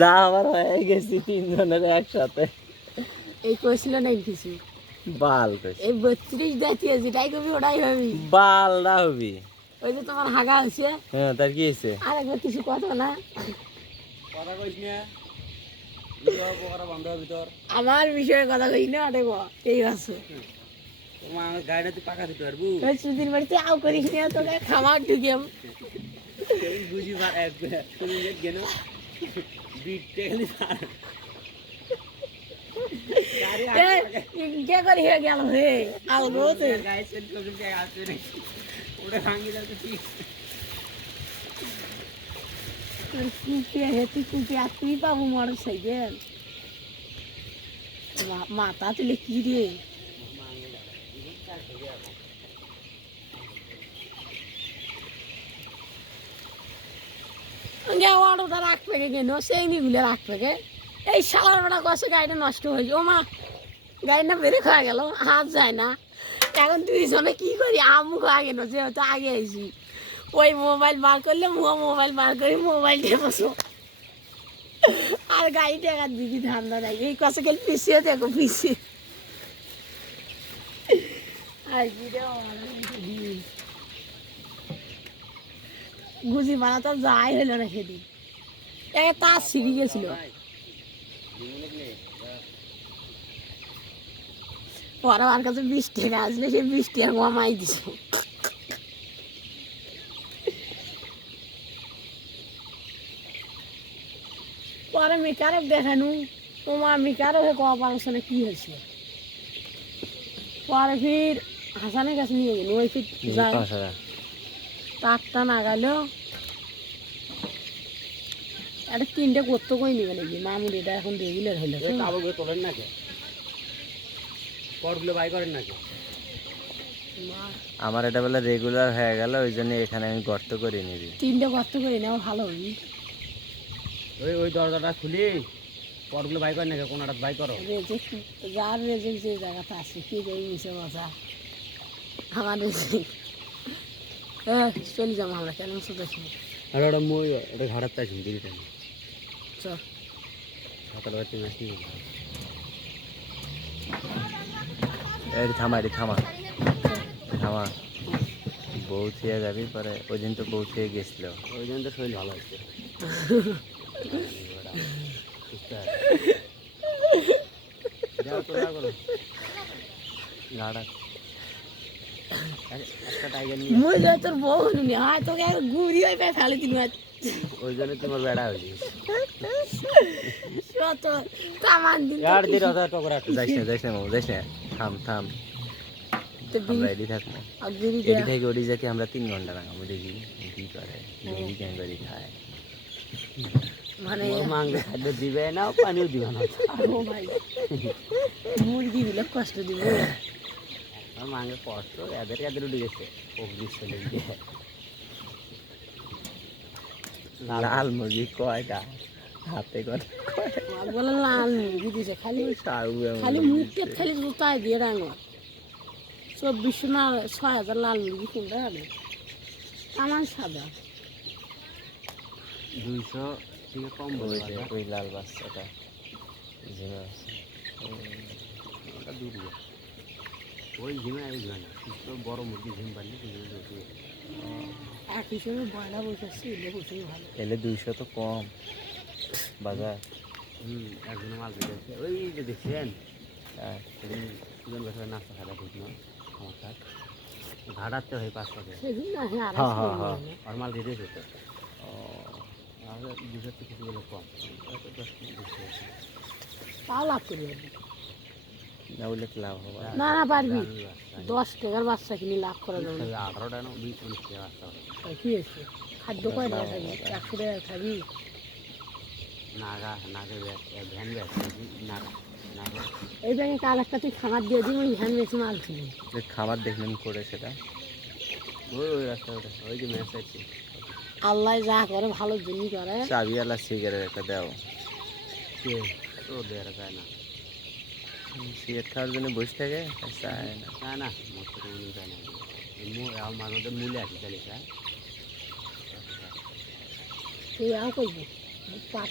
যা আবার হয়ে গেছি তিনজনের একসাথে। এই কইছিল না কিছু বাল কইছি এই 32 দাঁতিয়ে যেটাই কবি ওটাই হবি। বাল না হবি। ওই যে তোমার হাগা হয়েছে হ্যাঁ তার কি হয়েছে? আর একবার কিছু কথা না কথা কইস না পোকাটা বন্ধ হবে তোর। আমার বিষয়ে কথা কই না দেখো এই আছে তোমার আমার গাড়িটা তুই পাকা দিতে পারবো? ওই সুদিন বাড়িতে আও করিস না তোকে খামার ঢুকিয়াম এই বুঝি তুমি গেল বিট টেকলি কে করি হয়ে গেল হে আলগো তো গায়ে সেট করে আসছে রে ওটা ভাঙি দাও তো ঠিক। কুপিয়া হেতু কুপিয়া তুই পাবো মোটর সাইকেল মাথা তুলে কি রে অটোটা রাখবে কেন সেই নিগুলো রাখবে কে এই শালার বেটা কষে গাড়িটা নষ্ট হয়েছে ও মা গাড়িটা বেড়ে খাওয়া গেল হাত যায় না এখন দুইজনে কি করি আমু খাওয়া গেল যেহেতু আগে আইসি ওই মোবাইল বার করলে মোবাইল বার করে মোবাইল দিয়ে বসো আর গাড়ি টাকার দিদি ধান্দা নাই এই কষে গেলে পিছিয়ে দেখো পিছিয়ে আর গুজি মারা তো যাই হইল না সেদিন তার শিখে গেছিল ওরা আমার কাছে 20 টাকা আসলে সে 20 টাকা কমাই দিছে পরে মেকারক দেখানু তোমার মেকারক অপারেশনে কি হয়েছে পরে ফির হাসানের কাছে নিয়ে গেল ওই ফির তারটা না গেল একটা 3টে করতে কই নিবে নাকি মামুর এটা এখন রেগুলার হইলো কাপড়গুলো তোলেন না কে পরগুলো বাই করেন না কে? আমার এটা বলে রেগুলার হয়ে গেল ওই জন্য এখানে আমি গর্ত করে নিবি 3টে করতে কই নাও ভালো হবি ওই দরজাটা খুলি পরগুলো বাই করেন না কে? কোনটা বাই করো রেজেক্ট যার রেজেক্ট যে জায়গাটা আছে কি যাই মিশে মজা আমার রেজেক্ট চলে যাবো আমরা কেন শুধু আর ওটা মই ওটা ঘাড়ার তাই শুনতে দিতে চল সকাল বাড়তে ম্যাচ নিয়ে এটি থামা থামা বউ থিয়ে যাবি পরে ওই দিন তো বউ থিয়ে গেছিল ওই জন্য তো শরীর ভালো হচ্ছে গাড়া একটা টাইগার নিয়ে মুই যা তোর বউ নি হয় তোকে গুড়ি হয়ে পে ফেলে দিন ওই জন্য তোমার বেড়া হয়েছে কত কামান দিন আর দিন হাজার টকরা যাইস না মামু যাইস না থাম তো আমরা রেডি থাকবো আগেরি এডি থেকে ওডি যাকে আমরা 3 ঘন্টা লাগাবো দেখি কি করে দেখি কেন করে খায় মানে মাংস খাদ্য দিবে না পানিও দিবে না ও ভাই মুরগি গুলো কষ্ট দিব আর মাংস কষ্ট এদের উঠে গেছে অগ্নি ছেলে দিয়ে লাল মুরগি কয়টা হাতে করে বলে লাল মুরগি দিছে খালি মুখটা খালি জুতায় দিয়ে রাঙা 2400 না 6000 লাল মুরগি কোনটা আনে আমার সাদা 200 থেকে কম বলছে ওই লাল বাচ্চাটা ঝিমে আছে ওটা দূর ওই ঝিমে এই ঝিমে তো বড় মুরগি ঝিম পারলে এক হিসেবে বয়লা বসেছি এলে বসে ভালো এলে 200 তো কম বাজার একজনে মাল বেঁধেছে ওই যে দেখছেন হ্যাঁ সুজন বছর নাস্তা খাওয়া ঠিক নয় আমার কাজ ঘাটাতে হয় 5 টাকা সেদিন না হ্যাঁ আর মাল বেঁধেছে তো তাহলে 200 থেকে কিছু বলে কম তাও লাভ করি আমি না বললে তো লাভ হবে না পারবি 10 টাকার বাচ্চা কিনে লাভ করা যাবে 18 টাকা 20 টাকা বাচ্চা কি হয়েছে খাদ্য কয় টাকা খাবি 100 টাকা খাবি নাগে ভ্যান ব্যাগ নাগা এই ব্যাগে কাল একটা তুই খাবার দিয়ে দিবি ওই ভ্যান বেশি মাল ছিল খাবার দেখলেন করে সেটা ওই রাস্তা ওই যে ম্যাচ আছে আল্লাহ যা করে ভালোর জন্যই করে চাবিওয়ালা সিগারেট একটা দাও কে তো দেওয়া যায় না সিগারেট খাওয়ার জন্য বসে থাকে চায় না মতো কোনো চায় না আমার মাঝে মধ্যে মূলে আছে চালিয়ে তুই আও করবি পাট